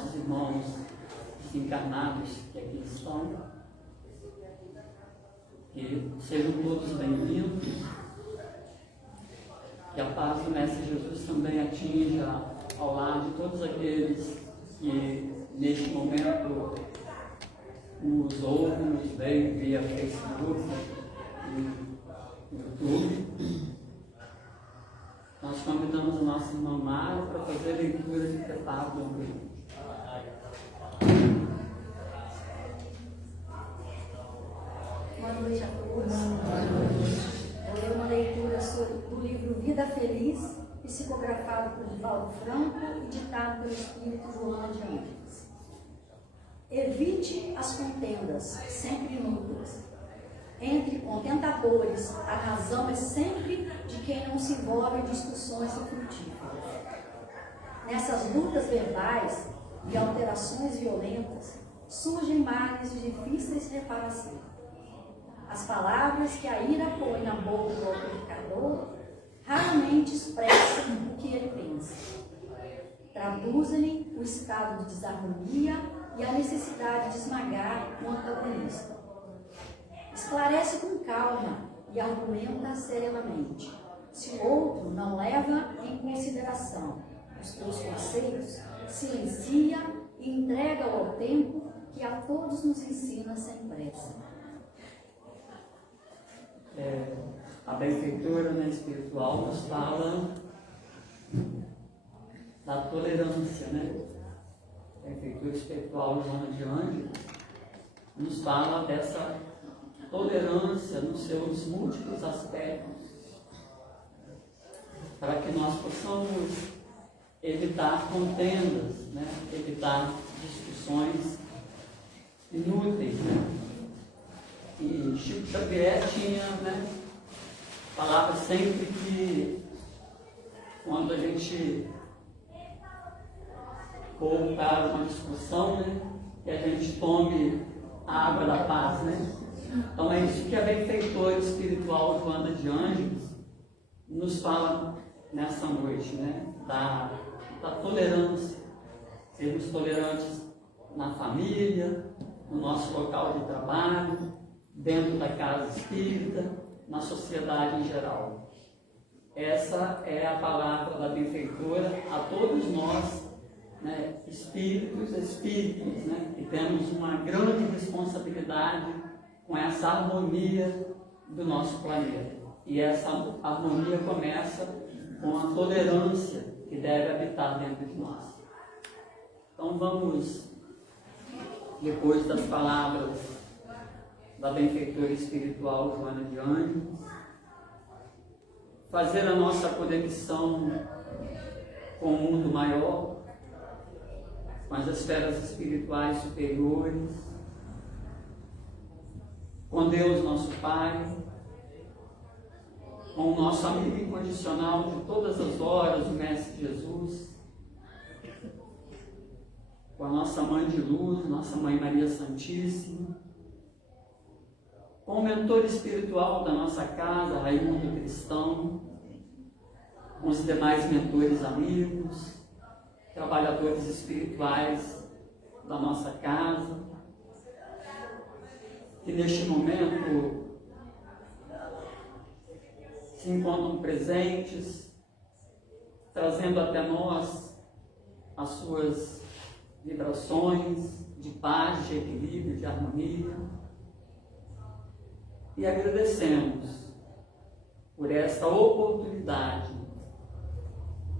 nossos irmãos desencarnados que aqui estão. Que sejam todos bem-vindos. Que a paz do Mestre Jesus também atinja ao lado de todos aqueles que neste momento nos ouvem, nos veem via Facebook e YouTube. Nós convidamos o nosso irmão Mário para fazer a leitura de preparo do ambiente. Boa noite a todos. Vou ler uma leitura do livro Vida Feliz, psicografado por Divaldo Franco e ditado pelo Espírito Joana de Ângeles. Evite as contendas, sempre inúteis. Entre contentadores, a razão é sempre de quem não se envolve em discussões infrutíferas. Nessas lutas verbais e alterações violentas, surgem males de difíceis reparação. As palavras que a ira põe na boca do amplificador raramente expressam o que ele pensa. Traduzem o estado de desarmonia e a necessidade de esmagar o antagonista. Esclarece com calma e argumenta serenamente. Se o outro não leva em consideração os teus conceitos, silencia e entrega-o ao tempo que a todos nos ensina sem pressa. A benfeitora espiritual nos fala da tolerância, né? A benfeitora espiritual Joana de Ângeles nos fala dessa tolerância nos seus múltiplos aspectos, para que nós possamos evitar contendas, né? Evitar discussões inúteis, né? E Chico Xavier tinha, né, falava sempre que quando a gente for para uma discussão, né, que a gente tome a água da paz, né? Então é isso que a benfeitora espiritual Joana de Ângeles nos fala nessa noite, né? Da tolerância, sermos tolerantes na família, no nosso local de trabalho, dentro da casa espírita, na sociedade em geral. Essa é a palavra da benfeitora a todos nós, né, espíritos, né, que temos uma grande responsabilidade com essa harmonia do nosso planeta. E essa harmonia começa com a tolerância que deve habitar dentro de nós. Então vamos, depois das palavras da benfeitora espiritual Joana de Ângeles, fazer a nossa conexão com o mundo maior, com as esferas espirituais superiores, com Deus nosso Pai, com o nosso amigo incondicional de todas as horas, o Mestre Jesus, com a nossa Mãe de Luz, nossa Mãe Maria Santíssima, com o mentor espiritual da nossa casa, Raimundo Cristão, com os demais mentores amigos, trabalhadores espirituais da nossa casa, que neste momento se encontram presentes, trazendo até nós as suas vibrações de paz, de equilíbrio, de harmonia. E agradecemos por esta oportunidade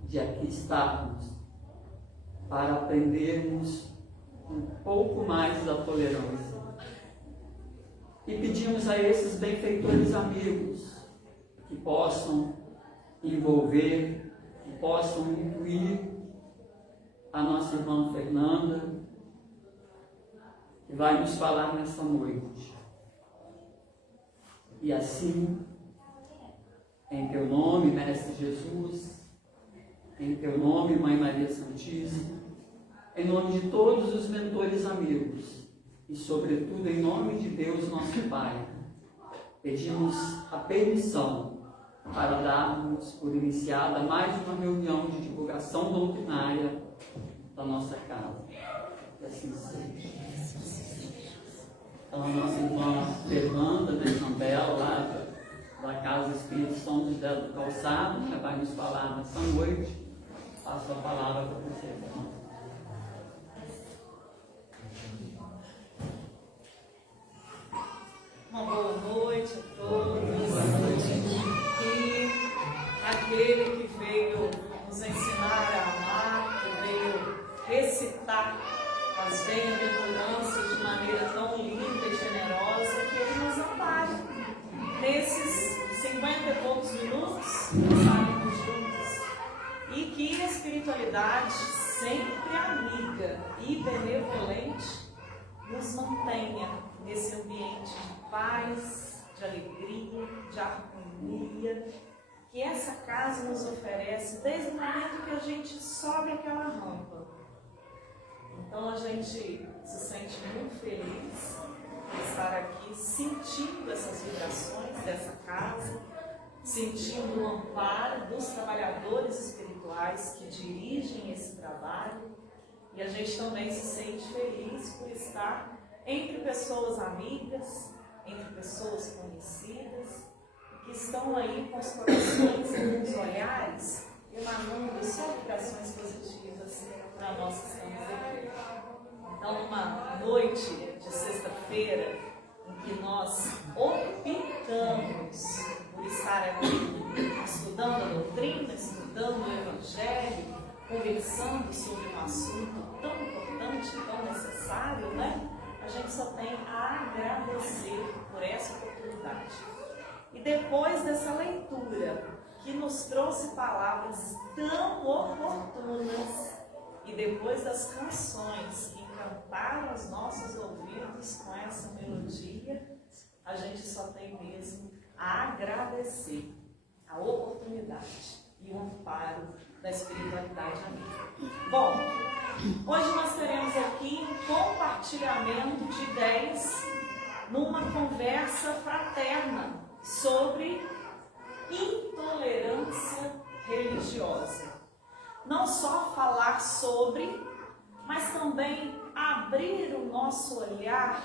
de aqui estarmos para aprendermos um pouco mais da tolerância. E pedimos a esses benfeitores amigos que possam envolver, que possam incluir a nossa irmã Fernanda, que vai nos falar nessa noite. E assim, em teu nome, Mestre Jesus, em teu nome, Mãe Maria Santíssima, em nome de todos os mentores amigos e, sobretudo, em nome de Deus, nosso Pai, pedimos a permissão para darmos por iniciada mais uma reunião de divulgação doutrinária da nossa casa. Que assim seja. Então, a nossa irmã Fernanda, da Isabel, lá da Casa Espírito São José do Calçado, que vai nos falar nessa noite. Passo a palavra para você, irmã. Uma boa noite a todos. E aquele que veio nos ensinar a amar, que veio recitar as bem-aventuranças de maneira tão linda e generosa, que Ele nos ampare. Nesses 50 e poucos minutos, estaremos juntos. E que a espiritualidade, sempre amiga e benevolente, nos mantenha nesse ambiente de paz, de alegria, de harmonia, que essa casa nos oferece desde o momento que a gente sobe aquela rampa. Então a gente se sente muito feliz de estar aqui, sentindo essas vibrações dessa casa, sentindo o amparo dos trabalhadores espirituais que dirigem esse trabalho, e a gente também se sente feliz por estar entre pessoas amigas, entre pessoas conhecidas, que estão aí com os corações e com os olhares emanando só vibrações positivas para nós que estamos aqui. Então, uma noite de sexta-feira em que nós optamos por estar aqui estudando a doutrina, estudando o Evangelho, conversando sobre um assunto tão importante, tão necessário, né? A gente só tem a agradecer por essa oportunidade. E depois dessa leitura, que nos trouxe palavras tão oportunas, e depois das canções que encantaram os nossos ouvidos com essa melodia, a gente só tem mesmo a agradecer a oportunidade e o amparo da espiritualidade amiga. Bom, hoje nós teremos aqui um compartilhamento de ideias numa conversa fraterna sobre intolerância religiosa. Não só falar sobre, mas também abrir o nosso olhar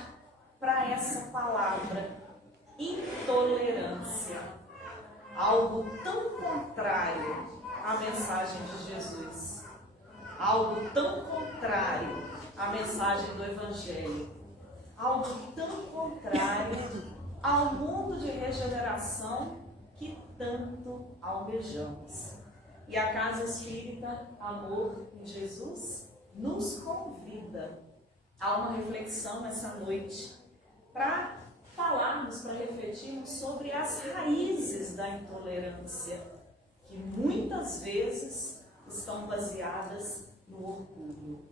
para essa palavra, intolerância. Algo tão contrário à mensagem de Jesus. Algo tão contrário à mensagem do Evangelho. Algo tão contrário ao mundo de regeneração que tanto almejamos. E a Casa Espírita Amor em Jesus nos convida a uma reflexão nessa noite para falarmos, para refletirmos sobre as raízes da intolerância, que muitas vezes estão baseadas no orgulho.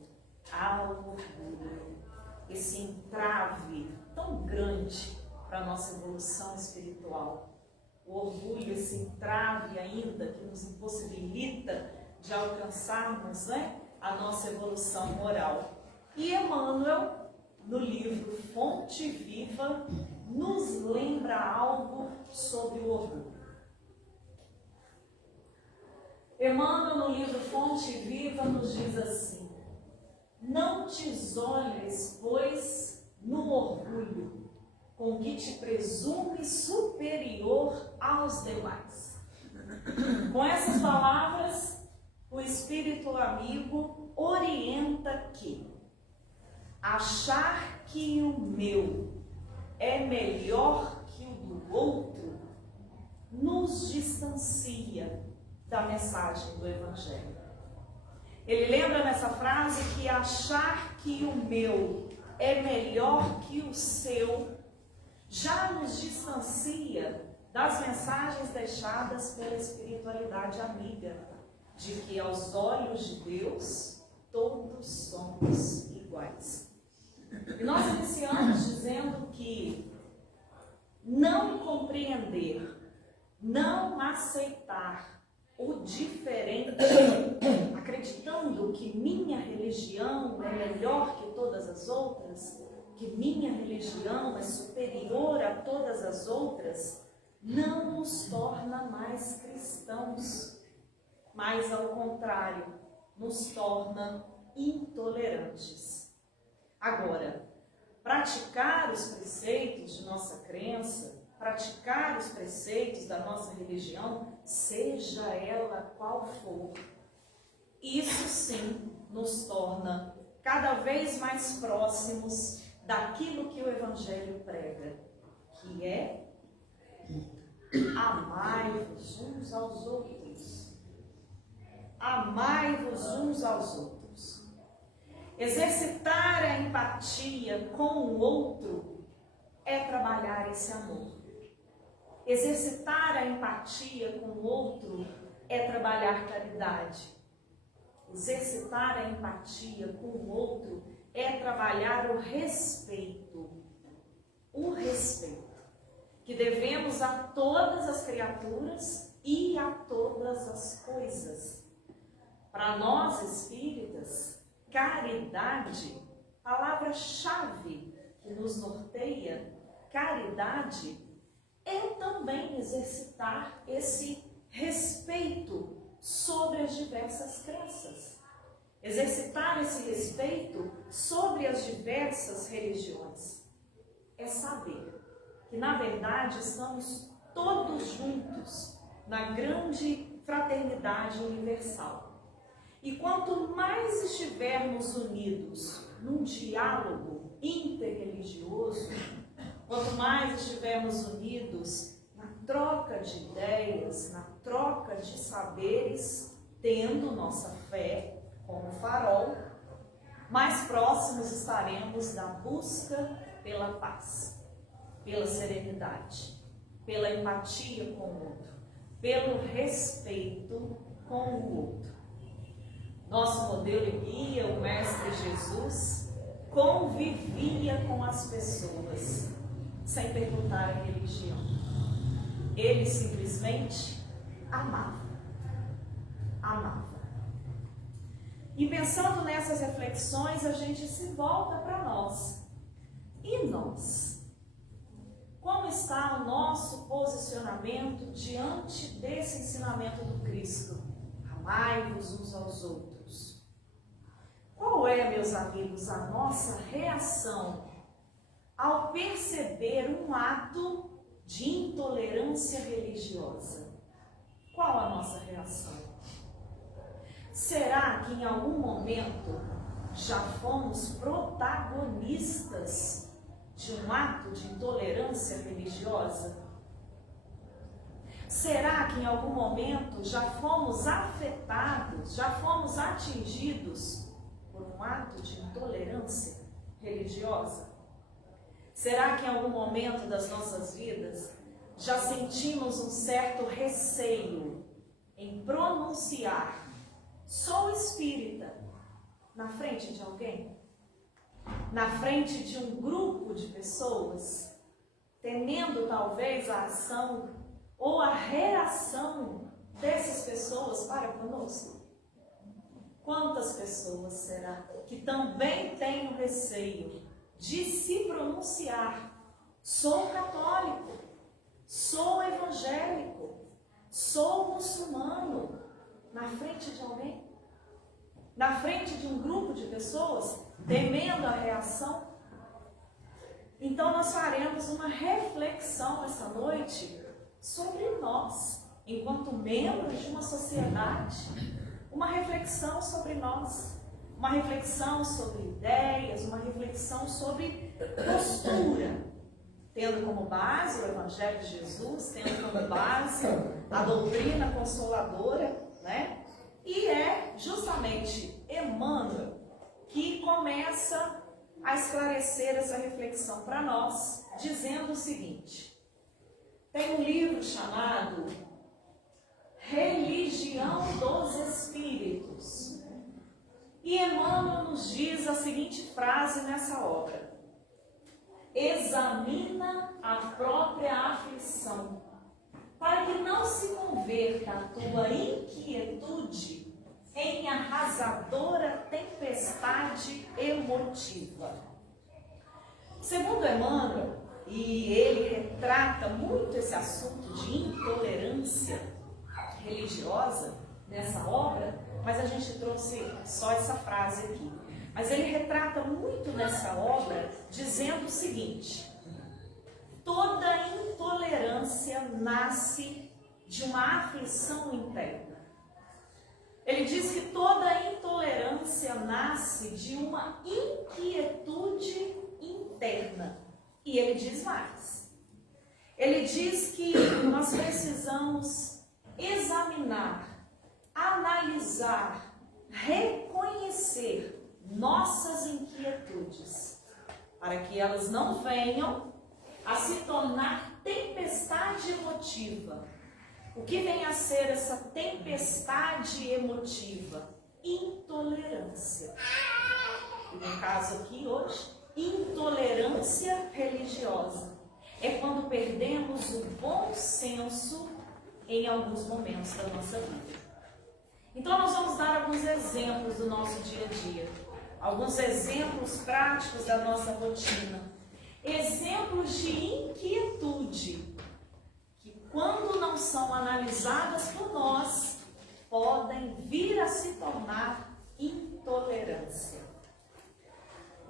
O orgulho, esse entrave tão grande para a nossa evolução espiritual. O orgulho, esse entrave ainda que nos impossibilita de alcançarmos, né, a nossa evolução moral. E Emmanuel, no livro Fonte Viva, nos lembra algo sobre o orgulho. Emmanuel, no livro Fonte Viva, nos diz assim: não te isoles, pois, no orgulho, com que te presume superior aos demais. Com essas palavras, o Espírito Amigo orienta que achar que o meu é melhor que o do outro nos distancia da mensagem do Evangelho. Ele lembra nessa frase que achar que o meu é melhor que o seu já nos distancia das mensagens deixadas pela espiritualidade amiga, de que aos olhos de Deus todos somos iguais. E nós iniciamos dizendo que não compreender, não aceitar o diferente, acreditando que minha religião é melhor que todas as outras, que minha religião é superior a todas as outras, não nos torna mais cristãos, mas ao contrário, nos torna intolerantes. Agora, praticar os preceitos de nossa crença, praticar os preceitos da nossa religião, seja ela qual for, isso sim nos torna cada vez mais próximos daquilo que o Evangelho prega, que é amai-vos uns aos outros. Amai-vos uns aos outros. Exercitar a empatia com o outro é trabalhar esse amor. Exercitar a empatia com o outro é trabalhar caridade. Exercitar a empatia com o outro é trabalhar o respeito. O respeito que devemos a todas as criaturas e a todas as coisas. Para nós espíritas, caridade, palavra-chave que nos norteia, caridade, é também exercitar esse respeito sobre as diversas crenças. Exercitar esse respeito sobre as diversas religiões. É saber que, na verdade, estamos todos juntos na grande fraternidade universal. E quanto mais estivermos unidos num diálogo interreligioso, quanto mais estivermos unidos na troca de ideias, na troca de saberes, tendo nossa fé como farol, mais próximos estaremos da busca pela paz, pela serenidade, pela empatia com o outro, pelo respeito com o outro. Nosso modelo e guia, o Mestre Jesus, convivia com as pessoas, sem perguntar a religião. Ele simplesmente amava. Amava. E pensando nessas reflexões, a gente se volta para nós. E nós? Como está o nosso posicionamento diante desse ensinamento do Cristo? Amai-vos uns aos outros. Qual é, meus amigos, a nossa reação ao perceber um ato de intolerância religiosa? Qual a nossa reação? Será que em algum momento já fomos protagonistas de um ato de intolerância religiosa? Será que em algum momento já fomos afetados, já fomos atingidos por um ato de intolerância religiosa? Será que em algum momento das nossas vidas já sentimos um certo receio em pronunciar "sou espírita" na frente de alguém? Na frente de um grupo de pessoas, temendo talvez a ação ou a reação dessas pessoas para conosco? Quantas pessoas será que também têm o receio de se pronunciar "sou católico", "sou evangélico", "sou muçulmano", na frente de alguém? Na frente de um grupo de pessoas, temendo a reação? Então nós faremos uma reflexão essa noite sobre nós, enquanto membros de uma sociedade, uma reflexão sobre nós, uma reflexão sobre ideias, uma reflexão sobre postura, tendo como base o Evangelho de Jesus, tendo como base a doutrina consoladora, né? E é justamente Emmanuel que começa a esclarecer essa reflexão para nós, dizendo o seguinte: tem um livro chamado Religião dos Espíritos, e Emmanuel nos diz a seguinte frase nessa obra: examina a própria aflição, para que não se converta a tua inquietude em arrasadora tempestade emotiva. Segundo Emmanuel, e ele retrata muito esse assunto de intolerância religiosa nessa obra, mas a gente trouxe só essa frase aqui. Mas ele retrata muito nessa obra dizendo o seguinte: toda intolerância nasce de uma aflição interna. Ele diz que toda intolerância nasce de uma inquietude interna. E ele diz mais. Ele diz que nós precisamos examinar, analisar, reconhecer nossas inquietudes, para que elas não venham a se tornar tempestade emotiva. O que vem a ser essa tempestade emotiva? Intolerância. E no caso aqui hoje, intolerância religiosa. É quando perdemos o bom senso em alguns momentos da nossa vida. Então nós vamos dar alguns exemplos do nosso dia a dia. Alguns exemplos práticos da nossa rotina. Exemplos de inquietude quando não são analisadas por nós, podem vir a se tornar intolerância.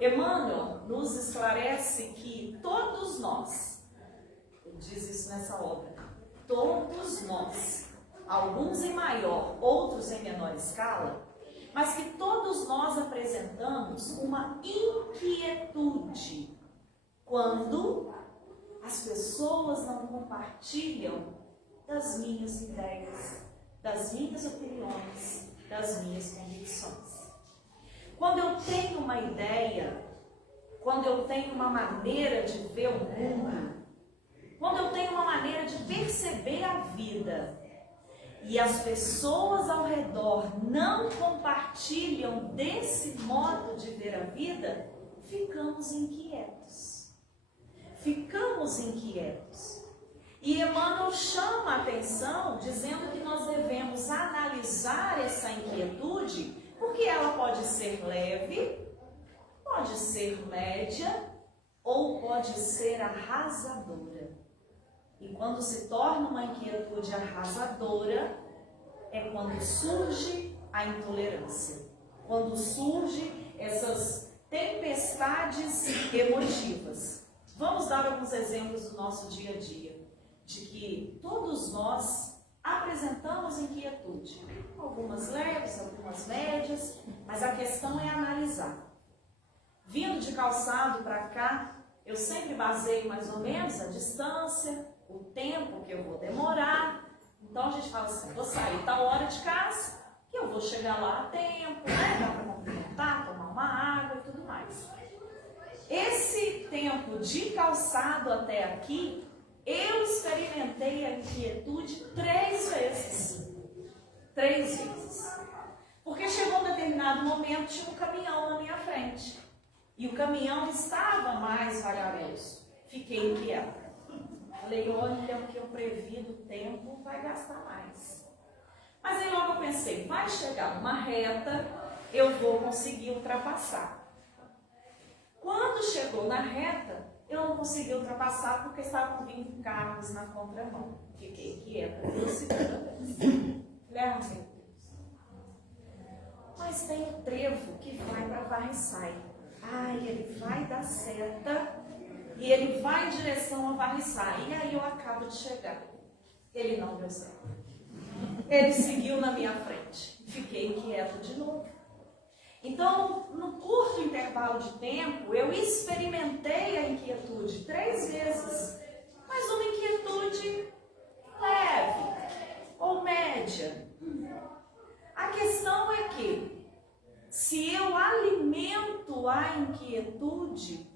Emmanuel nos esclarece que todos nós, ele diz isso nessa obra, todos nós, alguns em maior, outros em menor escala, mas que todos nós apresentamos uma inquietude quando as pessoas não compartilham das minhas ideias, das minhas opiniões, das minhas convicções. Quando eu tenho uma ideia, quando eu tenho uma maneira de ver o mundo, quando eu tenho uma maneira de perceber a vida, e as pessoas ao redor não compartilham desse modo de ver a vida, ficamos inquietos. Ficamos inquietos. E Emmanuel chama a atenção dizendo que nós devemos analisar essa inquietude, porque ela pode ser leve, pode ser média ou pode ser arrasadora. E quando se torna uma inquietude arrasadora, é quando surge a intolerância, quando surgem essas tempestades emotivas. Vamos dar alguns exemplos do nosso dia a dia, de que todos nós apresentamos inquietude, algumas leves, algumas médias, mas a questão é analisar. Vindo de calçado para cá, eu sempre baseio mais ou menos a distância, o tempo que eu vou demorar. Então a gente fala assim, vou sair tal hora de casa, que eu vou chegar lá a tempo, né? Dá para cumprimentar, tomar uma água e tudo mais. Esse tempo de calçado até aqui, eu experimentei a inquietude 3 vezes. 3 vezes. Porque chegou um determinado momento, tinha um caminhão na minha frente. E o caminhão estava mais vagaroso. Fiquei inquieta. Falei, olha, o que eu previ do tempo vai gastar mais. Mas aí logo eu pensei, vai chegar uma reta, eu vou conseguir ultrapassar. Quando chegou na reta, eu não consegui ultrapassar porque estavam vindo carros na contramão. Fiquei quieta pela segunda vez. Falei, meu Deus. Mas tem o trevo que vai para Varriçai. Ele vai dar seta e ele vai em direção a Varriçai. E aí eu acabo de chegar. Ele não deu certo. Ele seguiu na minha frente. Fiquei inquieta de novo. Então, no curto intervalo de tempo, eu experimentei a inquietude 3 vezes, mas uma inquietude leve ou média. A questão é que, se eu alimento a inquietude,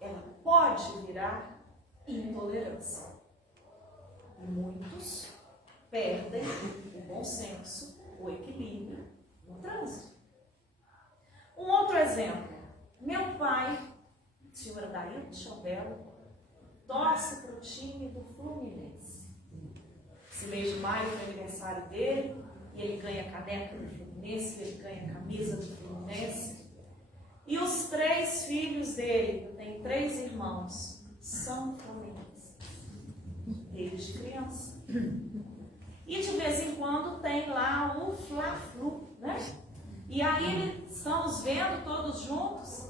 ela pode virar intolerância. E muitos perdem o bom senso, o equilíbrio no trânsito. Um outro exemplo, meu pai, senhor Adailton Chambello, torce para o time do Fluminense. Esse mês de maio foi aniversário dele, e ele ganha caneca do Fluminense, ele ganha camisa do Fluminense. E os 3 filhos dele, tem 3 irmãos, são fluminenses, desde criança. E de vez em quando tem lá o Fla-Flu. né? E aí estamos vendo todos juntos,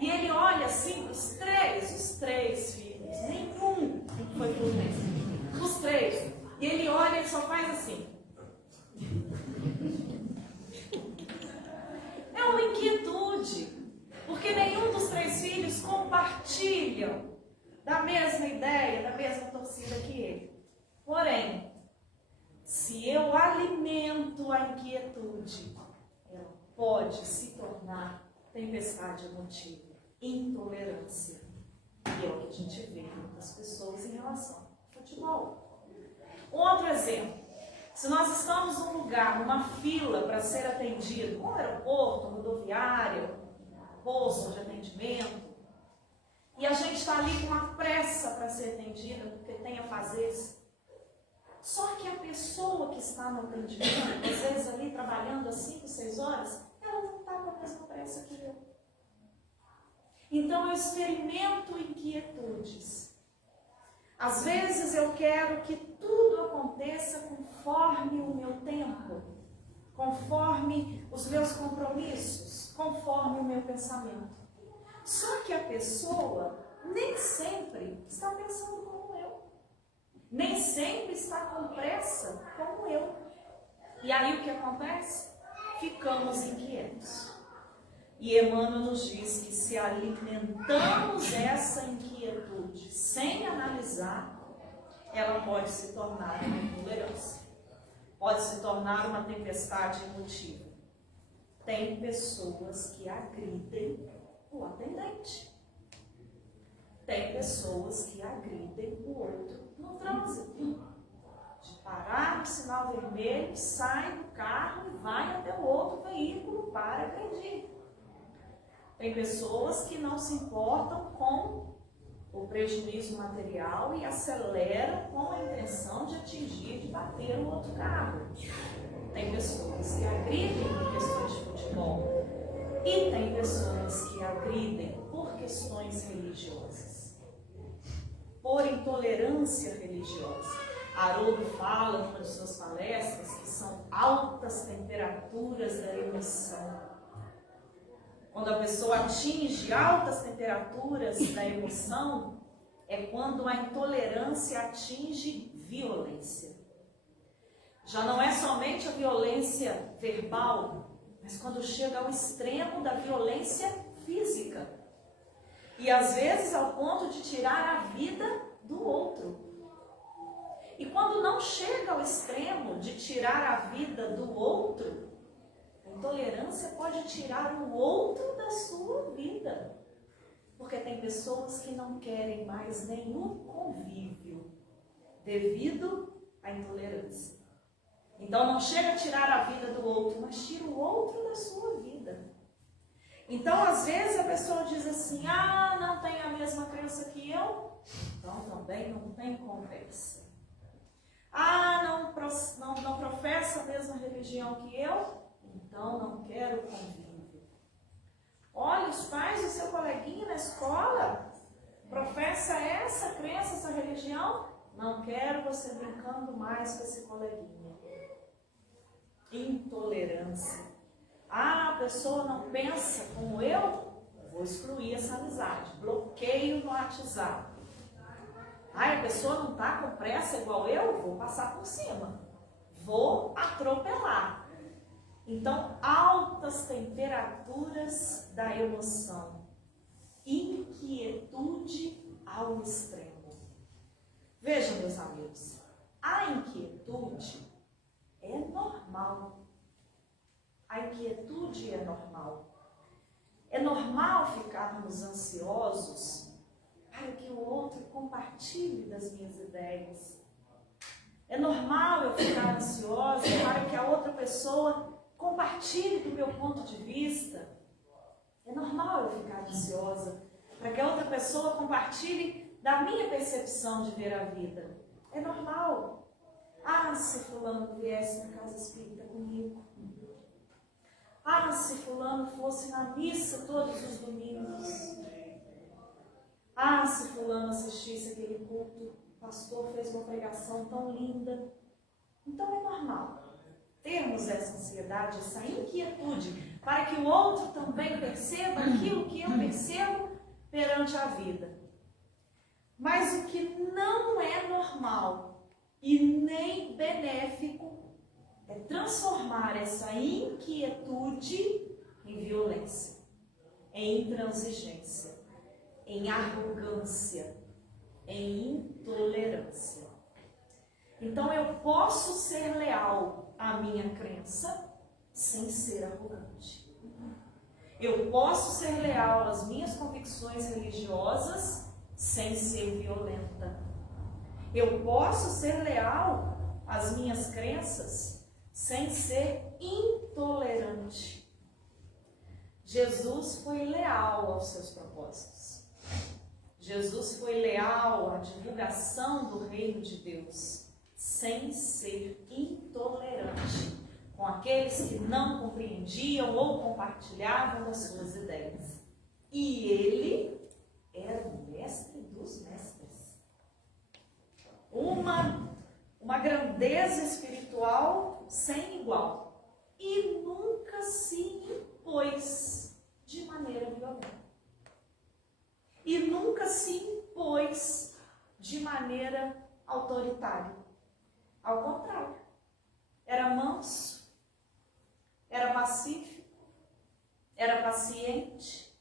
e ele olha assim, os três filhos, nenhum foi por eles, os três, e ele olha e só faz assim. É uma inquietude, porque nenhum dos três filhos compartilham da mesma ideia, da mesma torcida que ele. Porém, se eu alimento a inquietude, ela pode se tornar tempestade emotiva, intolerância. E é o que a gente vê em muitas pessoas em relação ao futebol. Outro exemplo. Se nós estamos num lugar, numa fila para ser atendido, um aeroporto, rodoviária, posto de atendimento, e a gente está ali com uma pressa para ser atendida, porque tem afazeres. Só que a pessoa que está no atendimento, às vezes ali trabalhando às 5, 6 horas, ela não está com a mesma pressa que eu. Então eu experimento inquietudes. Às vezes eu quero que tudo aconteça conforme o meu tempo, conforme os meus compromissos, conforme o meu pensamento. Só que a pessoa nem sempre está pensando como eu. Nem sempre está com pressa como eu. E aí o que acontece? Ficamos inquietos. E Emmanuel nos diz que se alimentamos essa inquietude sem analisar, ela pode se tornar uma intolerância. Pode se tornar uma tempestade emotiva. Tem pessoas que agridem o atendente. Tem pessoas que agridem o outro no trânsito. De parar no sinal vermelho, sai do carro e vai até o outro veículo para agredir. Tem pessoas que não se importam com o prejuízo material e aceleram com a intenção de atingir, de bater o outro carro. Tem pessoas que agridem por questões de futebol. E tem pessoas que agridem por questões religiosas, por intolerância religiosa. Haroldo fala em uma de suas palestras que são altas temperaturas da emoção. Quando a pessoa atinge altas temperaturas da emoção, é quando a intolerância atinge violência. Já não é somente a violência verbal, mas quando chega ao extremo da violência física. E às vezes ao ponto de tirar a vida do outro. E quando não chega ao extremo de tirar a vida do outro, a intolerância pode tirar o outro da sua vida. Porque tem pessoas que não querem mais nenhum convívio devido à intolerância. Então não chega a tirar a vida do outro, mas tira o outro da sua vida. Então às vezes a pessoa diz assim, não tem a mesma crença que eu, então também não tem conversa. Não professa a mesma religião que eu, então não quero convívio. Olha, os pais do seu coleguinha na escola professa essa crença, essa religião, não quero você brincando mais com esse coleguinha. Intolerância. A pessoa não pensa como eu, vou excluir essa amizade. Bloqueio no WhatsApp. A pessoa não está com pressa igual eu, vou passar por cima. Vou atropelar. Então, altas temperaturas da emoção. Inquietude ao extremo. Vejam, meus amigos, a inquietude é normal. A inquietude é normal. É normal ficarmos ansiosos para que o outro compartilhe das minhas ideias. É normal eu ficar ansiosa para que a outra pessoa compartilhe do meu ponto de vista. É normal eu ficar ansiosa para que a outra pessoa compartilhe da minha percepção de ver a vida. É normal. Se fulano viesse na casa espírita comigo. Se fulano fosse na missa todos os domingos. Se fulano assistisse aquele culto, o pastor fez uma pregação tão linda. Então é normal. termos essa ansiedade, essa inquietude, para que o outro também perceba aquilo que eu percebo perante a vida. Mas o que não é normal e nem benéfico é transformar essa inquietude em violência, em intransigência, em arrogância, em intolerância. Então eu posso ser leal à minha crença sem ser arrogante. Eu posso ser leal às minhas convicções religiosas sem ser violenta. Eu posso ser leal às minhas crenças sem ser intolerante. Jesus foi leal aos seus propósitos. Jesus foi leal à divulgação do reino de Deus, sem ser intolerante com aqueles que não compreendiam ou compartilhavam das suas ideias. E ele era o mestre dos mestres. Uma grandeza espiritual sem igual. E nunca se impôs de maneira violenta. E nunca se impôs de maneira autoritária. Ao contrário, era manso, era pacífico, era paciente,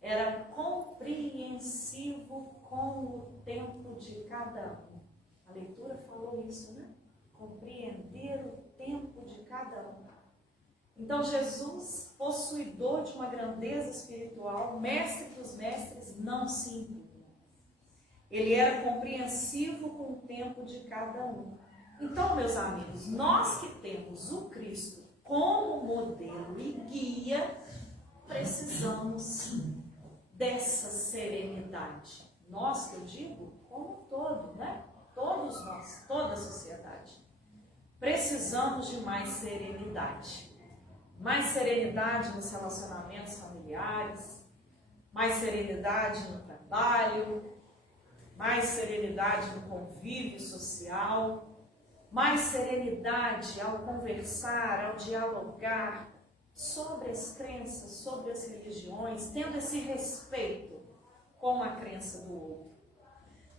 era compreensivo com o tempo de cada um. A leitura falou isso, né? Compreender o tempo de cada um. Então Jesus, possuidor de uma grandeza espiritual, mestre dos mestres, não se impunha. Ele era compreensivo com o tempo de cada um. Então, meus amigos, nós que temos o Cristo como modelo e guia, precisamos dessa serenidade. Nós, que eu digo, como um todo, né? Todos nós, toda a sociedade. Precisamos de mais serenidade. Mais serenidade nos relacionamentos familiares, mais serenidade no trabalho, mais serenidade no convívio social, mais serenidade ao conversar, ao dialogar sobre as crenças, sobre as religiões, tendo esse respeito com a crença do outro.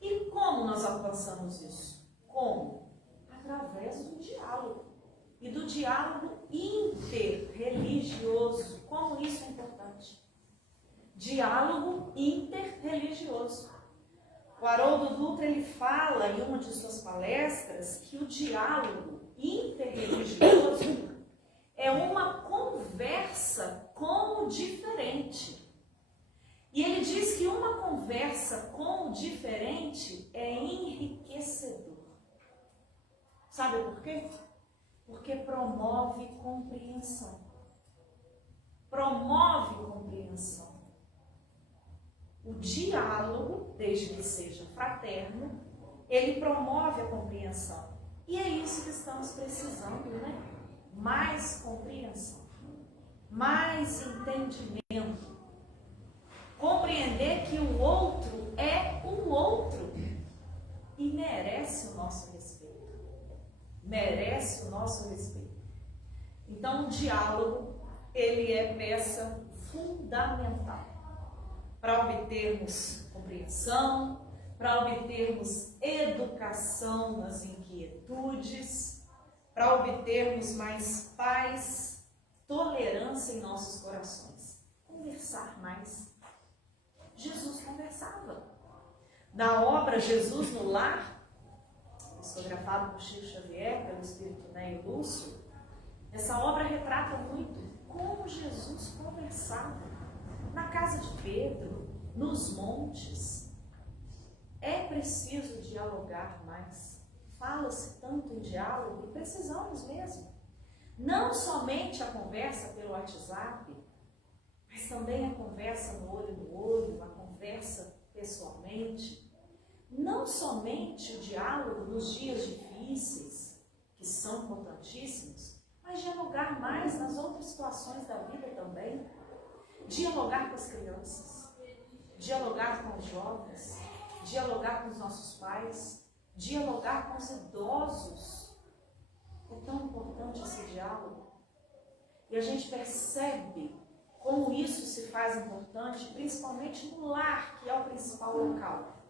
E como nós alcançamos isso? Como? Através do diálogo. E do diálogo interreligioso. Como isso é importante? Diálogo interreligioso. O Haroldo Dutra, ele fala em uma de suas palestras que o diálogo interreligioso é uma conversa com o diferente. E ele diz que uma conversa com o diferente é enriquecedor. Sabe por quê? Porque promove compreensão. Promove compreensão. O diálogo, desde que seja fraterno, ele promove a compreensão. E é isso que estamos precisando, né? Mais compreensão, mais entendimento. Compreender que o outro é o outro e merece o nosso respeito. Merece o nosso respeito. Então, o diálogo, ele é peça fundamental para obtermos compreensão, para obtermos educação nas inquietudes, para obtermos mais paz, tolerância em nossos corações. Conversar mais. Jesus conversava. Na obra Jesus no Lar, psicografado por Chico Xavier, pelo Espírito Neio Lúcio, essa obra retrata muito como Jesus conversava. Na casa de Pedro, nos montes. É preciso dialogar mais. Fala-se tanto em diálogo e precisamos mesmo. Não somente a conversa pelo WhatsApp, mas também a conversa no olho, a conversa pessoalmente. Não somente o diálogo nos dias difíceis, que são importantíssimos, mas dialogar mais nas outras situações da vida também. Dialogar com as crianças, dialogar com os jovens, dialogar com os nossos pais, dialogar com os idosos. É tão importante esse diálogo. E a gente percebe como isso se faz importante, principalmente no lar, que é o principal local.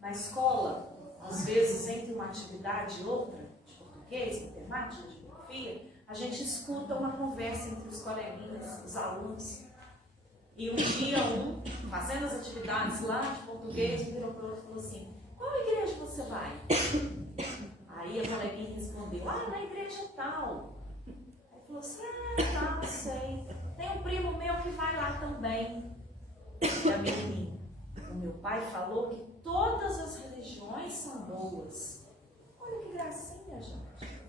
Na escola, às vezes, entre uma atividade e outra, de português, matemática, de geografia, a gente escuta uma conversa entre os coleguinhas, os alunos. E um dia, fazendo as atividades lá de português, virou para o outro e falou assim: qual igreja você vai? Aí a coleguinha respondeu: na igreja tal. Aí falou assim: tá, sei. Tem um primo meu que vai lá também. E a menininha: o meu pai falou que todas as religiões são boas. Olha que gracinha, gente.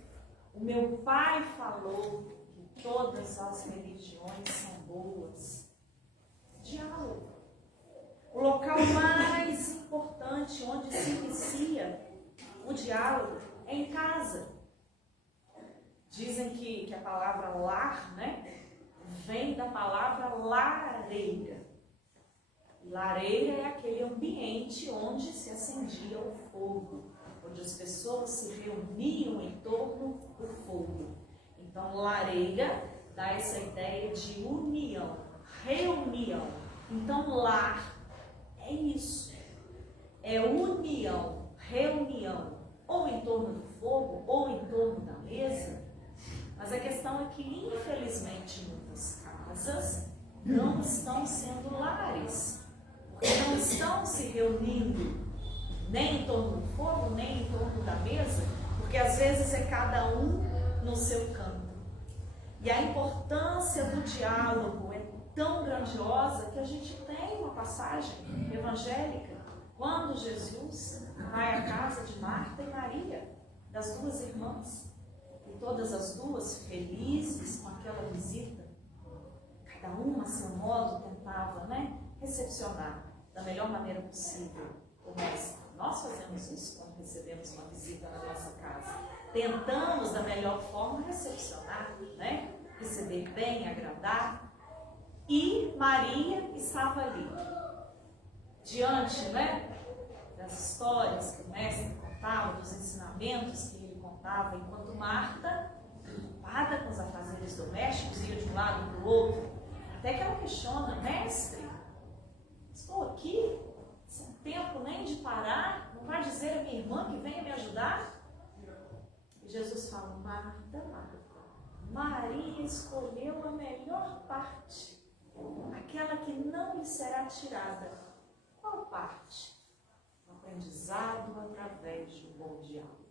O meu pai falou que todas as religiões são boas. Diálogo. O local mais importante onde se inicia o diálogo é em casa. Dizem que a palavra lar, né, vem da palavra lareira. Lareira é aquele ambiente onde se acendia o fogo, onde as pessoas se reuniam em torno do fogo. Então, lareira dá essa ideia de união, reunião. Então, lar é isso. É união, reunião, ou em torno do fogo, ou em torno da mesa. Mas a questão é que, infelizmente, muitas casas não estão sendo lares. Porque não estão se reunindo nem em torno do fogo, nem em torno da mesa, porque às vezes é cada um no seu canto. E a importância do diálogo é tão grandiosa que a gente tem uma passagem evangélica quando Jesus vai à casa de Marta e Maria, das duas irmãs, e todas as duas felizes com aquela visita, cada uma a seu modo tentava, recepcionar da melhor maneira possível o mestre. Nós fazemos isso quando recebemos uma visita na nossa casa. Tentamos da melhor forma recepcionar, receber bem, agradar. E Maria estava ali, diante das histórias que o mestre contava, dos ensinamentos que ele contava, enquanto Marta, preocupada com os afazeres domésticos, ia de um lado para o outro, até que ela questiona: mestre, estou aqui, sem tempo nem de parar, não vai dizer a minha irmã que venha me ajudar? E Jesus fala: Marta, Marta, Maria escolheu a melhor parte, aquela que não lhe será tirada. Qual parte? O aprendizado através de um bom diálogo.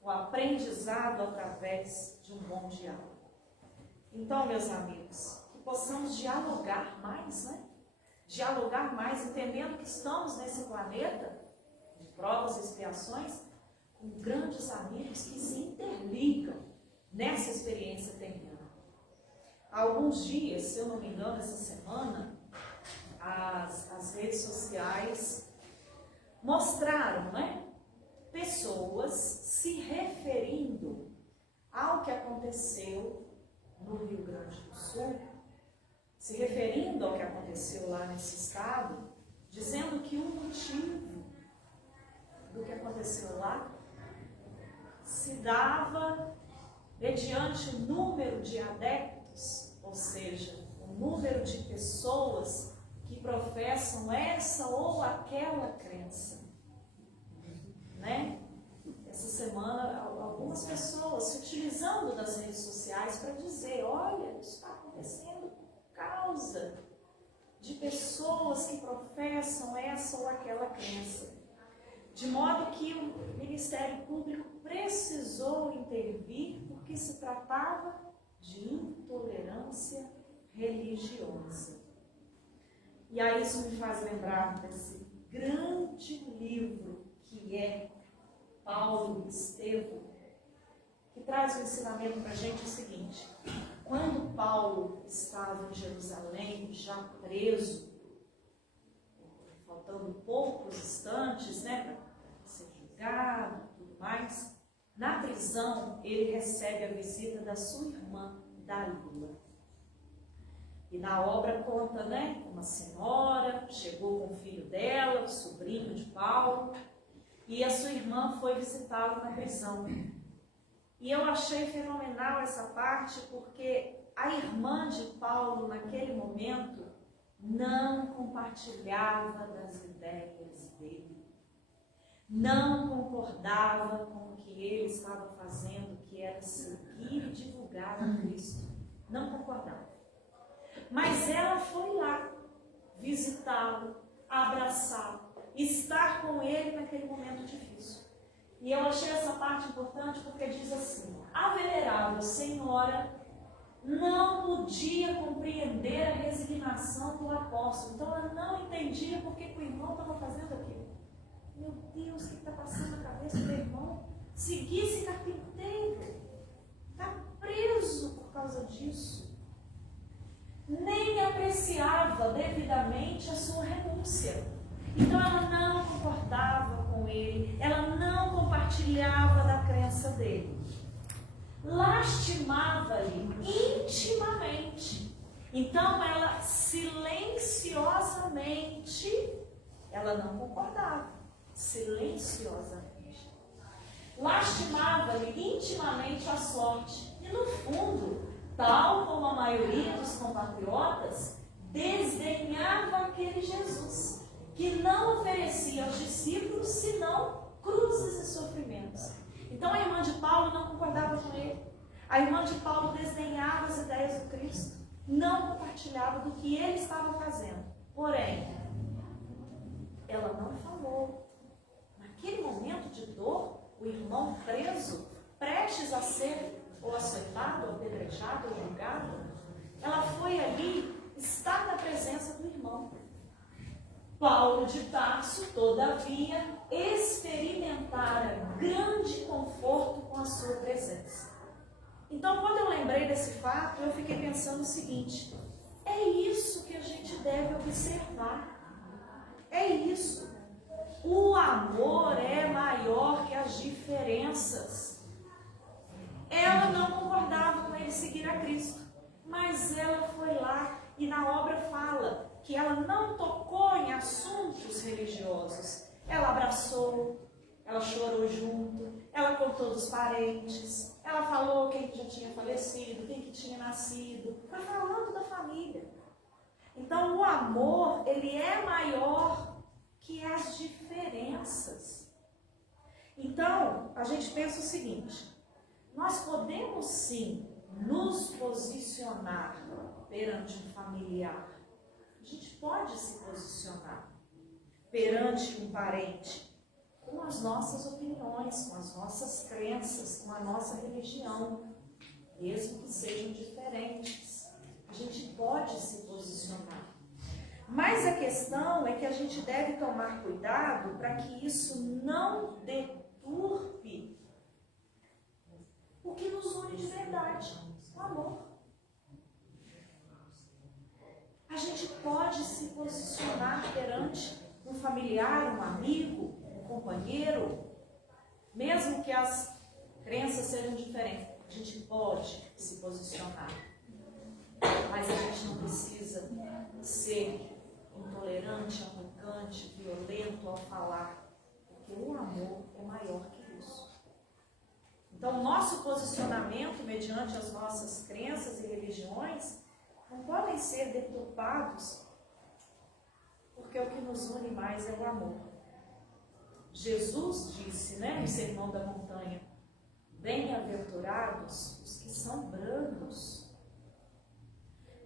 O aprendizado através de um bom diálogo. Então, meus amigos, que possamos dialogar mais, Dialogar mais, entendendo que estamos nesse planeta de provas e expiações com grandes amigos que se interligam nessa experiência terrena. Há alguns dias, se eu não me engano, essa semana, as redes sociais mostraram, pessoas se referindo ao que aconteceu no Rio Grande do Sul, se referindo ao que aconteceu lá nesse estado, dizendo que o motivo do que aconteceu lá se dava mediante o número de adeptos, ou seja, o número de pessoas que professam essa ou aquela crença. Essa semana, algumas pessoas se utilizando das redes sociais para dizer: olha, isso está acontecendo por causa de pessoas que professam essa ou aquela crença. De modo que o Ministério Público precisou intervir porque se tratava de intolerância religiosa. E aí isso me faz lembrar desse grande livro que é Paulo e Estevão, que traz um ensinamento para a gente o seguinte: quando Paulo estava em Jerusalém, já preso, faltando poucos instantes, para ser julgado e tudo mais, na prisão ele recebe a visita da sua irmã, Dalila. E na obra conta, uma senhora chegou com o filho dela, o sobrinho de Paulo, e a sua irmã foi visitá-lo na prisão. E eu achei fenomenal essa parte, porque a irmã de Paulo, naquele momento, não compartilhava das ideias dele. Não concordava com o que ele estava fazendo, que era seguir e divulgar a Cristo. Não concordava. Mas ela foi lá visitá-lo, abraçá-lo, estar com ele naquele momento difícil. E eu achei essa parte importante porque diz assim: a venerável senhora não podia compreender a resignação do apóstolo. Então ela não entendia por que o irmão estava fazendo aquilo. Meu Deus, o que está passando na cabeça do irmão? Seguir esse carpinteiro. Está preso por causa disso. Nem apreciava devidamente a sua renúncia. Então ela não concordava com ele, ela não compartilhava da crença dele. Lastimava-lhe intimamente. Então ela silenciosamente, ela não concordava, silenciosamente. Lastimava-lhe intimamente a sorte. E no fundo, tal como a maioria dos compatriotas, desdenhava aquele Jesus, que não oferecia aos discípulos senão cruzes e sofrimentos. Então a irmã de Paulo não concordava com ele. A irmã de Paulo desdenhava as ideias do Cristo, não compartilhava do que ele estava fazendo. Porém, ela não falou. Naquele momento de dor, o irmão preso, prestes a ser ou açoitado, ou apedrejado, ou julgado, ela foi ali estar na presença do irmão. Paulo de Tarso, todavia, experimentara grande conforto com a sua presença. Então, quando eu lembrei desse fato, eu fiquei pensando o seguinte: é isso que a gente deve observar. É isso. O amor é maior que as diferenças. Ela não concordava com ele seguir a Cristo, mas ela foi lá e na obra fala que ela não tocou em assuntos religiosos. Ela abraçou, ela chorou junto, ela contou dos parentes, ela falou quem já tinha falecido, quem que tinha nascido, foi falando da família. Então o amor, ele é maior que as diferenças. Então, a gente pensa o seguinte: nós podemos sim nos posicionar perante um familiar. A gente pode se posicionar perante um parente com as nossas opiniões, com as nossas crenças, com a nossa religião, mesmo que sejam diferentes. A gente pode se posicionar. Mas a questão é que a gente deve tomar cuidado para que isso não deturpe o que nos une de verdade, o amor. A gente pode se posicionar perante um familiar, um amigo, um companheiro, mesmo que as crenças sejam diferentes. A gente pode se posicionar, mas a gente não precisa ser intolerante, arrogante, violento ao falar, porque o amor é maior que isso. Então, o nosso posicionamento mediante as nossas crenças e religiões não podem ser deturpados, porque o que nos une mais é o amor. Jesus disse, no Sermão da Montanha: bem-aventurados os que são brandos,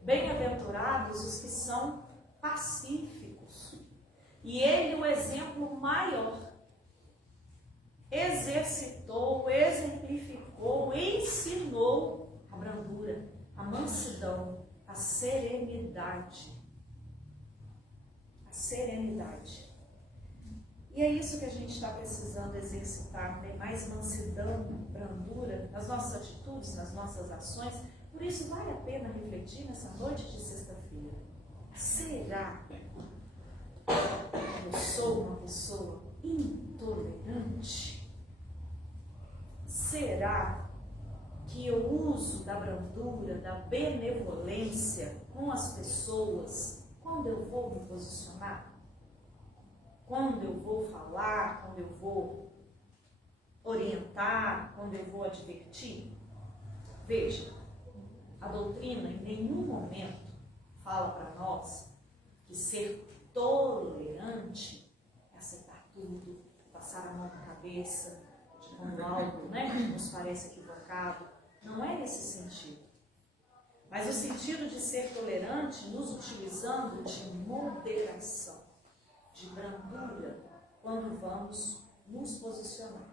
bem-aventurados os que são pacíficos. E ele, o exemplo maior, exercitou, exemplificou, ensinou a brandura, a mansidão, a serenidade. A serenidade. E é isso que a gente está precisando exercitar, mais mansidão, brandura nas nossas atitudes, nas nossas ações. Por isso vale a pena refletir nessa noite de sexta-feira. Será que eu sou uma pessoa intolerante? Será que eu uso da brandura, da benevolência com as pessoas quando eu vou me posicionar? quando eu vou falar, quando eu vou orientar, quando eu vou advertir? Veja, a doutrina em nenhum momento fala para nós que ser tolerante é aceitar tudo, passar a mão na cabeça, de quando algo, nos parece equivocado. Não é nesse sentido. Mas o sentido de ser tolerante nos utilizando de moderação, de brandura, quando vamos nos posicionar.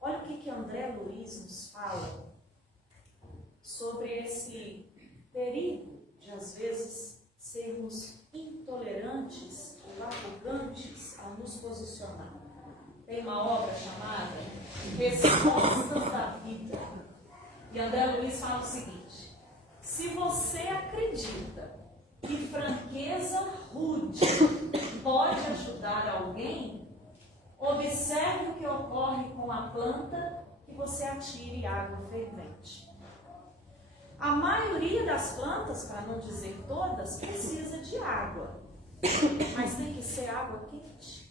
Olha o que André Luiz nos fala sobre esse perigo de, às vezes, sermos intolerantes ou arrogantes ao nos posicionar. Tem uma obra chamada Respostas da Vida. E André Luiz fala o seguinte: se você acredita que franqueza rude pode ajudar alguém, observe o que ocorre com a planta que você atire água fervente. A maioria das plantas, para não dizer todas, precisa de água, mas tem que ser água quente.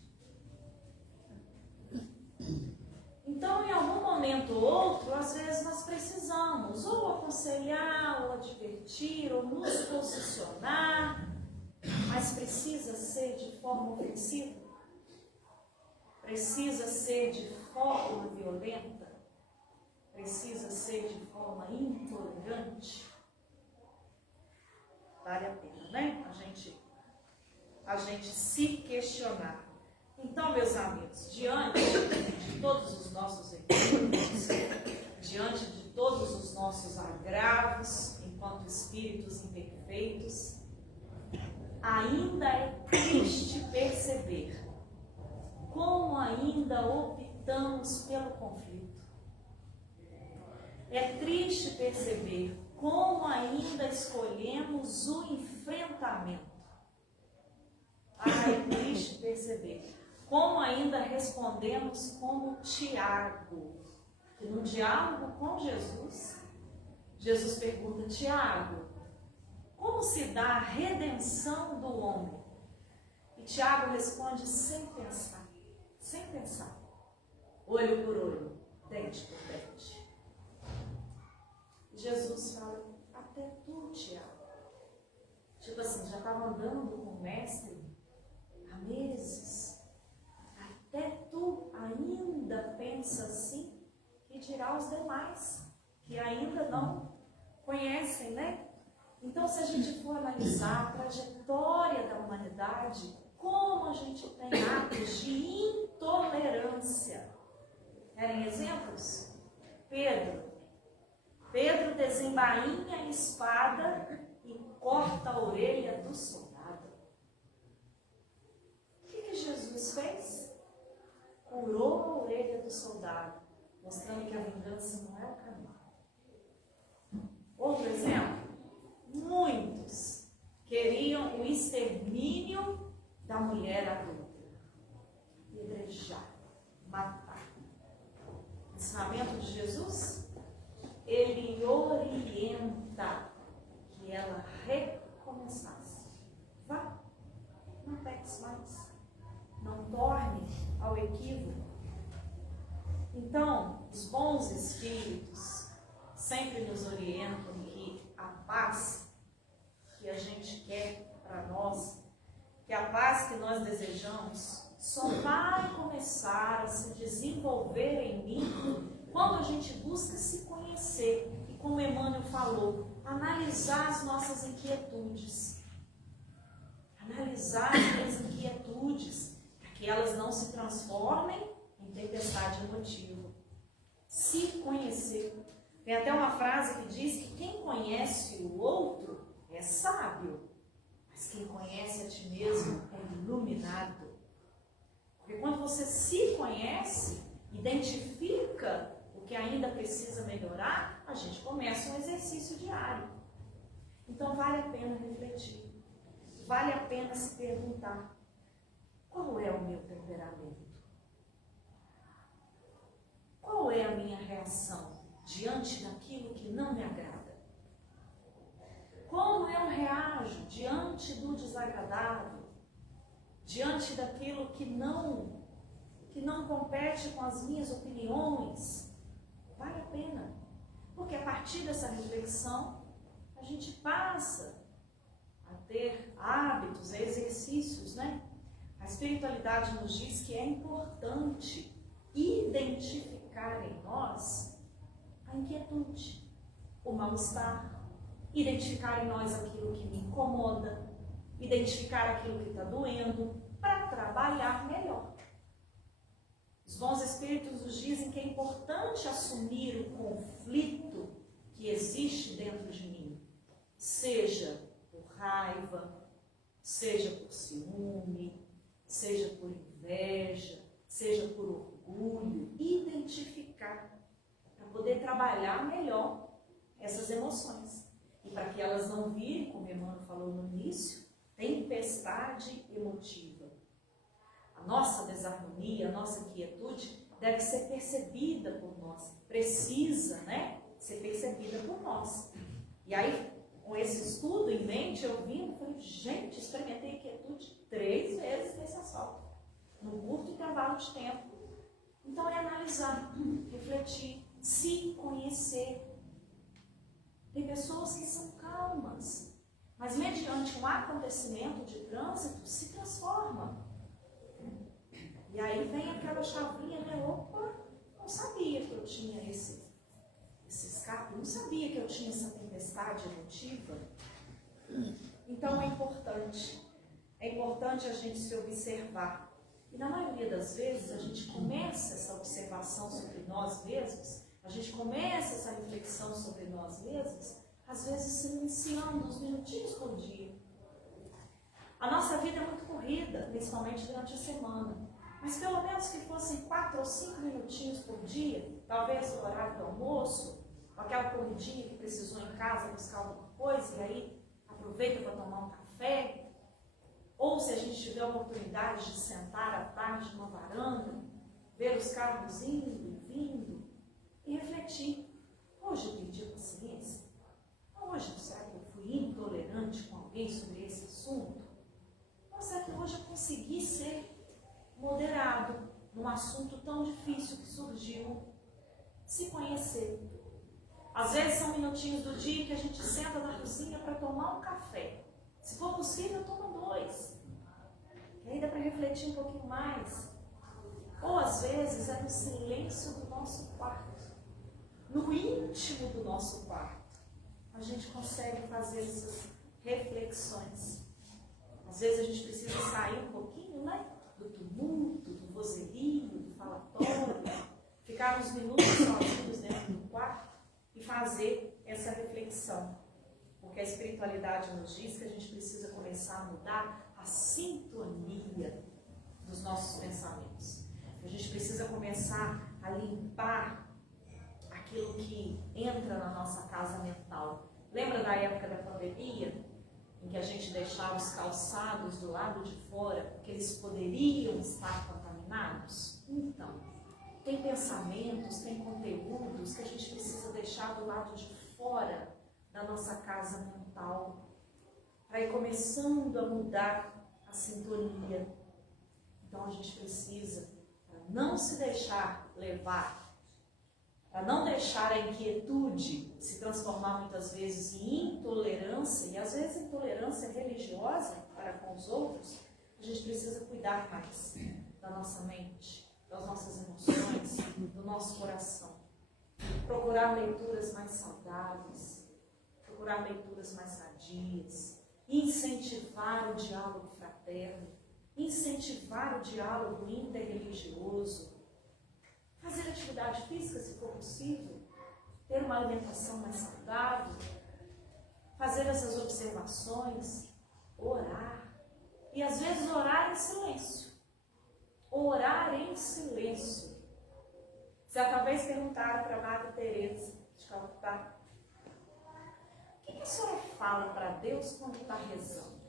Então, em algum momento ou outro, às vezes nós precisamos ou aconselhar, ou advertir, ou nos posicionar, mas precisa ser de forma ofensiva? Precisa ser de forma violenta? Precisa ser de forma intolerante? Vale a pena, a gente se questionar. Então, meus amigos, diante de todos os nossos equívocos, diante de todos os nossos agravos, enquanto espíritos imperfeitos, ainda é triste perceber como ainda optamos pelo conflito. É triste perceber como ainda escolhemos o enfrentamento. É triste perceber como ainda respondemos como Tiago, que no diálogo com Jesus, Jesus pergunta: Tiago, como se dá a redenção do homem? E Tiago responde sem pensar, olho por olho, dente por dente. E Jesus fala: até tu, Tiago. Tipo assim, já estava andando com o mestre há meses. Até tu ainda pensa assim, que dirá aos demais, que ainda não conhecem, Então, se a gente for analisar a trajetória da humanidade, como a gente tem atos de intolerância. Querem exemplos? Pedro desembainha a espada e corta a orelha do soldado. O que Jesus fez? Curou a orelha do soldado, mostrando que a vingança não é o caminho. Outro exemplo, muitos queriam o extermínio da mulher adulta, apedrejar, matar. O ensinamento de Jesus, ele orienta que ela recomeçasse. Vá, não peques mais. Não torne ao equívoco. Então, os bons espíritos sempre nos orientam que a paz que a gente quer para nós, que a paz que nós desejamos, só vai começar a se desenvolver em mim quando a gente busca se conhecer e, como Emmanuel falou, analisar as nossas inquietudes. Analisar as inquietudes, que elas não se transformem em tempestade emotiva. Se conhecer. Tem até uma frase que diz que quem conhece o outro é sábio, mas quem conhece a ti mesmo é iluminado. Porque quando você se conhece, identifica o que ainda precisa melhorar, a gente começa um exercício diário. Então vale a pena refletir, vale a pena se perguntar: qual é o meu temperamento? Qual é a minha reação diante daquilo que não me agrada? Como eu reajo diante do desagradável, diante daquilo que não compete com as minhas opiniões, vale a pena. Porque a partir dessa reflexão, a gente passa a ter hábitos, exercícios, né? A espiritualidade nos diz que é importante identificar em nós a inquietude, o mal-estar, identificar em nós aquilo que me incomoda, identificar aquilo que está doendo, para trabalhar melhor. Os bons espíritos nos dizem que é importante assumir o conflito que existe dentro de mim, seja por raiva, seja por ciúme, seja por inveja, seja por orgulho, identificar, para poder trabalhar melhor essas emoções. E para que elas não virem, como o Emmanuel falou no início, tempestade emotiva. A nossa desarmonia, a nossa inquietude deve ser percebida por nós, precisa, né, ser percebida por nós. E aí, com esse estudo em mente, eu vim e falei, gente, experimentei inquietude 3 vezes nesse assalto, num curto intervalo de tempo. Então é analisar, refletir, se conhecer. Tem pessoas que são calmas, mas mediante um acontecimento de trânsito se transforma. E aí vem aquela chavinha, né? Opa, não sabia que eu tinha esse escape, não sabia que eu tinha essa tempestade emotiva. Então é importante a gente se observar. E na maioria das vezes a gente começa essa observação sobre nós mesmos, a gente começa essa reflexão sobre nós mesmos, às vezes silenciando uns minutinhos por dia. A nossa vida é muito corrida, principalmente durante a semana. Mas pelo menos que fossem 4 ou 5 minutinhos por dia, talvez no horário do almoço, ou aquela corridinha que precisou em casa buscar alguma coisa, e aí aproveita para tomar um café. Ou se a gente tiver a oportunidade de sentar à tarde numa varanda, ver os carros indo e vindo, e refletir. Hoje eu perdi a paciência? Hoje, será que eu fui intolerante com alguém sobre esse assunto? Ou será que hoje eu consegui ser moderado num assunto tão difícil que surgiu? Se conhecer. Às vezes são minutinhos do dia que a gente senta na cozinha para tomar um café. Se for possível, toma 2. E aí dá para refletir um pouquinho mais. Ou às vezes é no silêncio do nosso quarto, no íntimo do nosso quarto, a gente consegue fazer essas reflexões. Às vezes a gente precisa sair um pouquinho, né? Do tumulto, do vozerio, do falatório, ficar uns minutos sozinhos dentro do quarto e fazer essa reflexão. Porque a espiritualidade nos diz que a gente precisa começar a mudar a sintonia dos nossos pensamentos. A gente precisa começar a limpar aquilo que entra na nossa casa mental. Lembra da época da pandemia? Em que a gente deixava os calçados do lado de fora, porque eles poderiam estar contaminados? Então, tem pensamentos, tem conteúdos que a gente precisa deixar do lado de fora da nossa casa mental, para ir começando a mudar a sintonia. Então a gente precisa, para não se deixar levar, para não deixar a inquietude se transformar muitas vezes em intolerância, e às vezes intolerância religiosa para com os outros, a gente precisa cuidar mais da nossa mente, das nossas emoções, do nosso coração. Procurar leituras mais saudáveis, procurar leituras mais sadias, incentivar o diálogo fraterno, incentivar o diálogo interreligioso, fazer atividade física se for possível, ter uma alimentação mais saudável, fazer essas observações, orar, e às vezes orar em silêncio. Orar em silêncio. Certa vez perguntaram para a Madre Teresa de Calcutá: o que a senhora fala para Deus quando está rezando?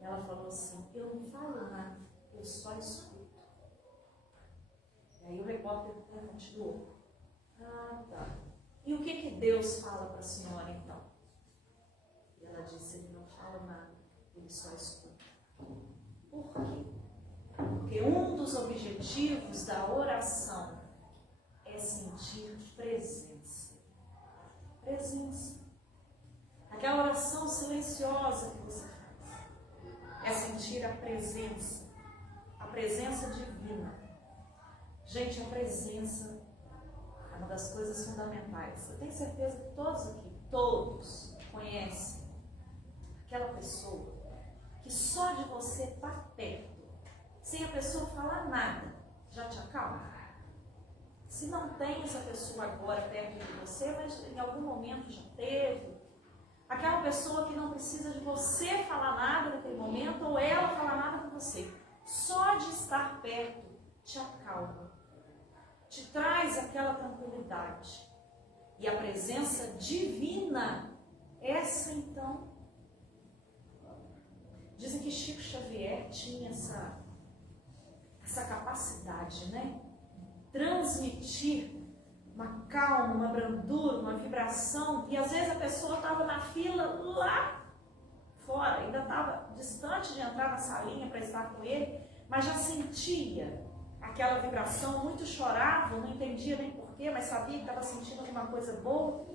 Ela falou assim: eu não falo nada, eu só escuto. E aí o repórter continuou: ah, tá. E o que Deus fala para a senhora então? E ela disse: ele não fala nada, ele só escuta. Porque um dos objetivos da oração é sentir presença. Presença. Aquela oração silenciosa que você faz é sentir a presença divina. Gente, a presença é uma das coisas fundamentais. Eu tenho certeza que todos aqui, todos conhecem aquela pessoa que só de você estar perto, sem a pessoa falar nada, já te acalma. Se não tem essa pessoa agora perto de você, mas em algum momento já teve, aquela pessoa que não precisa de você falar nada naquele momento, ou ela falar nada com você, só de estar perto te acalma, te traz aquela tranquilidade. E a presença divina, essa então, dizem que Chico Xavier tinha essa capacidade, né? Transmitir uma calma, uma brandura, uma vibração, e às vezes a pessoa estava na fila lá fora, ainda estava distante de entrar na salinha para estar com ele, mas já sentia aquela vibração, muitos choravam, não entendia nem porquê, mas sabia que estava sentindo alguma coisa boa.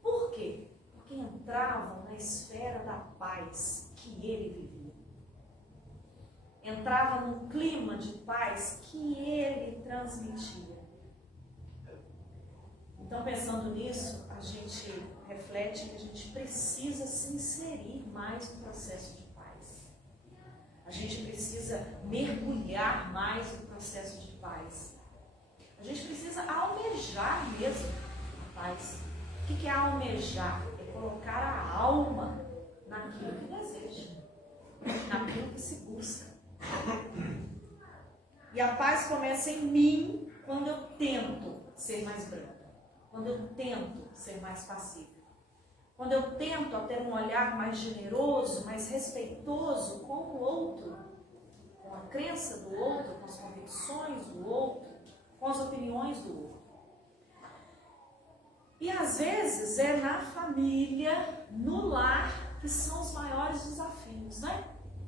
Por quê? Porque entravam na esfera da paz que ele vivia. Entrava num clima de paz que ele transmitia. Então, pensando nisso, a gente reflete que a gente precisa se inserir mais no processo de paz. A gente precisa mergulhar mais no processo de paz. A gente precisa almejar mesmo a paz. O que é almejar? É colocar a alma naquilo que deseja, naquilo que se busca. E a paz começa em mim quando eu tento ser mais branda, quando eu tento ser mais pacífico, quando eu tento ter um olhar mais generoso, mais respeitoso com o outro, com a crença do outro, com as convicções do outro, com as opiniões do outro. E às vezes é na família, no lar, que são os maiores desafios, né?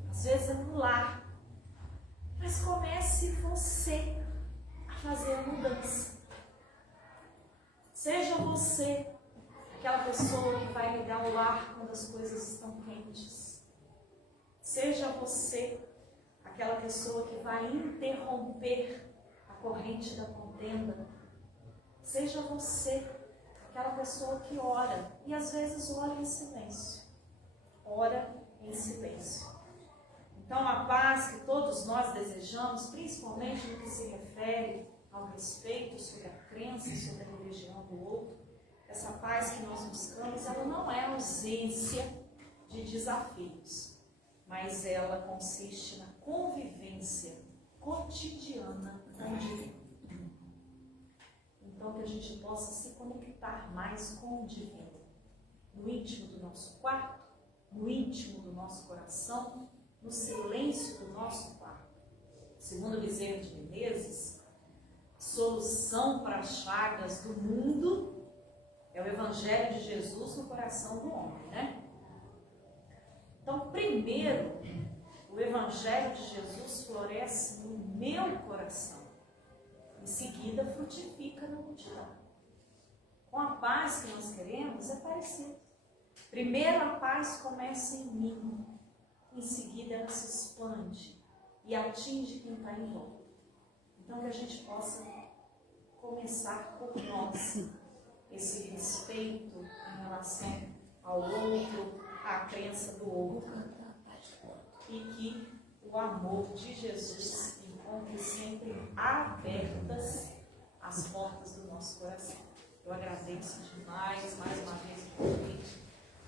Às vezes é no lar. Mas comece você a fazer a mudança. Seja você aquela pessoa que vai ligar o lar quando as coisas estão quentes. Seja você aquela pessoa que vai interromper a corrente da contenda. Seja você aquela pessoa que ora, e às vezes ora em silêncio. Ora em silêncio. Então, a paz que todos nós desejamos, principalmente no que se refere ao respeito sobre a crença, sobre a religião do outro, essa paz que nós buscamos, ela não é ausência de desafios, mas ela consiste na convivência cotidiana com o divino. Então, que a gente possa se conectar mais com o divino, no íntimo do nosso quarto, no íntimo do nosso coração, no silêncio do nosso quarto. Segundo Bezerra de Menezes, a solução para as chagas do mundo é o Evangelho de Jesus no coração do homem, né? Então, primeiro, o Evangelho de Jesus floresce no meu coração. Em seguida, frutifica na multidão. Com a paz que nós queremos, é parecido. Primeiro, a paz começa em mim. Em seguida, ela se expande e atinge quem está em volta. Então, que a gente possa começar por nós esse respeito em relação ao outro, à crença do outro, e que o amor de Jesus encontre sempre abertas as portas do nosso coração. Eu agradeço demais, mais uma vez, o convite.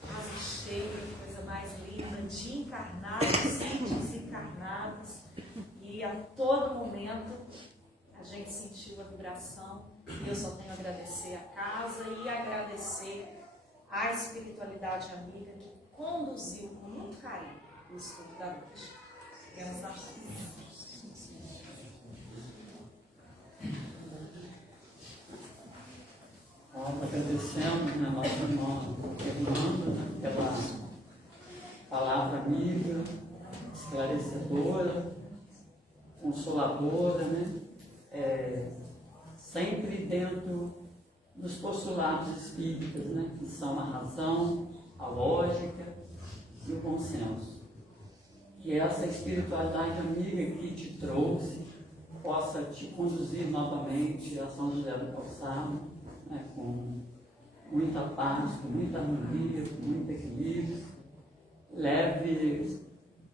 Casa cheia, coisa mais linda, de encarnados e desencarnados, e a todo momento a gente sentiu a vibração, e eu só tenho a agradecer a casa e agradecer a espiritualidade amiga que conduziu com muito carinho o estudo da noite. Queremos dar Nós agradecemos a nossa irmã Fernanda pela palavra amiga, esclarecedora, com consoladora, né? Sempre dentro dos postulados espíritas, né? Que são a razão, a lógica e o bom senso. Que essa espiritualidade amiga que te trouxe possa te conduzir novamente a São José do Calçado, né? Com muita paz, com muita harmonia, com muito equilíbrio. Leve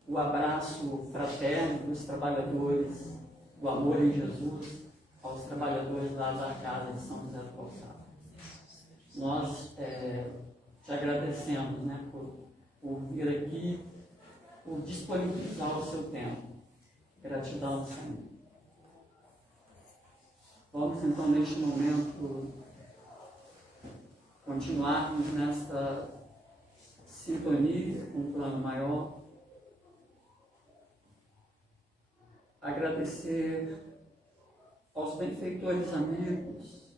o abraço fraterno dos trabalhadores do amor em Jesus aos trabalhadores lá da casa de São José do Calçado. Nós te agradecemos, né, por vir aqui, por disponibilizar o seu tempo. Gratidão, Senhor. Vamos então, neste momento, continuarmos nesta sintonia com um plano maior. Agradecer aos benfeitores amigos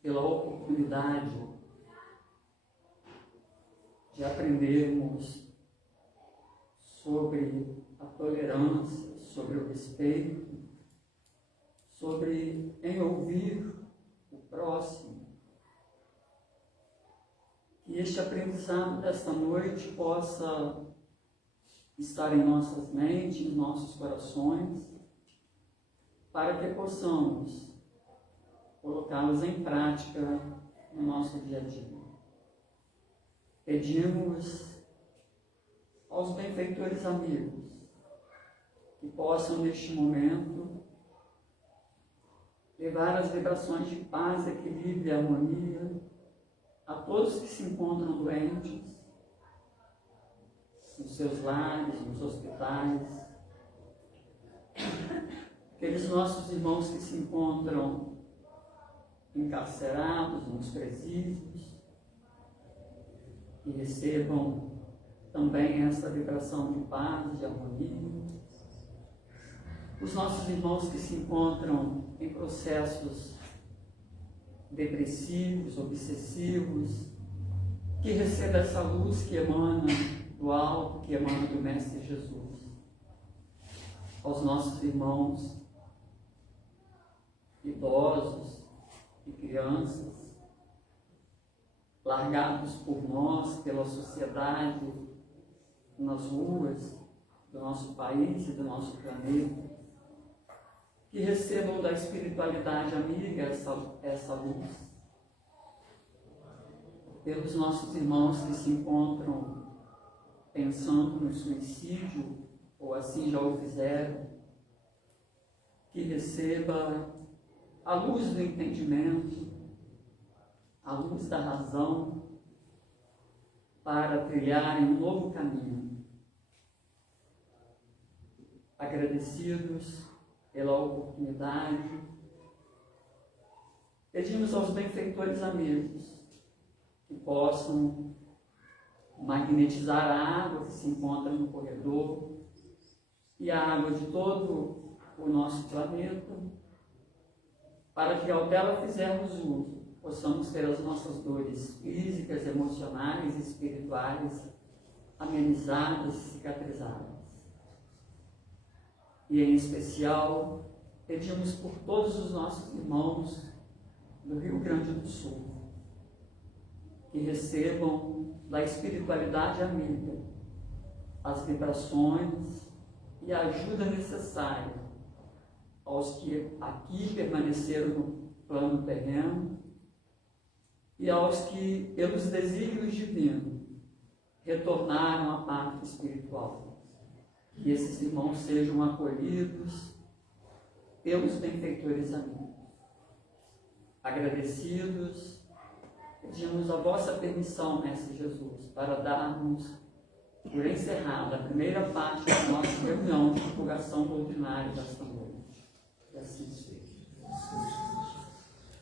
pela oportunidade de aprendermos sobre a tolerância, sobre o respeito, sobre em ouvir o próximo. Que este aprendizado desta noite possa estar em nossas mentes, em nossos corações, para que possamos colocá-los em prática no nosso dia a dia. Pedimos aos benfeitores amigos que possam, neste momento, levar as vibrações de paz, equilíbrio e harmonia a todos que se encontram doentes, nos seus lares, nos hospitais, aqueles nossos irmãos que se encontram encarcerados nos presídios, que recebam também essa vibração de paz, de harmonia. Os nossos irmãos que se encontram em processos depressivos, obsessivos, que recebam essa luz que emana do alto, que emana do Mestre Jesus. Aos nossos irmãos idosos e crianças, largados por nós, pela sociedade, nas ruas do nosso país e do nosso planeta, que recebam da espiritualidade amiga essa luz. Pelos nossos irmãos que se encontram pensando no suicídio, ou assim já o fizeram, que receba a luz do entendimento, a luz da razão, para trilharem um novo caminho. Agradecidos pela oportunidade, pedimos aos benfeitores amigos que possam magnetizar a água que se encontra no corredor e a água de todo o nosso planeta, para que ao dela fizermos uso, possamos ter as nossas dores físicas, emocionais e espirituais amenizadas e cicatrizadas. E em especial, pedimos por todos os nossos irmãos do Rio Grande do Sul, que recebam da espiritualidade amiga as vibrações e a ajuda necessária aos que aqui permaneceram no plano terreno e aos que, pelos desígnios divinos, retornaram à parte espiritual. Que esses irmãos sejam acolhidos pelos benfeitores amigos. Agradecidos, pedimos a vossa permissão, Mestre Jesus, para darmos por encerrada a primeira parte da nossa reunião de divulgação doutrinária desta noite. E assim seja.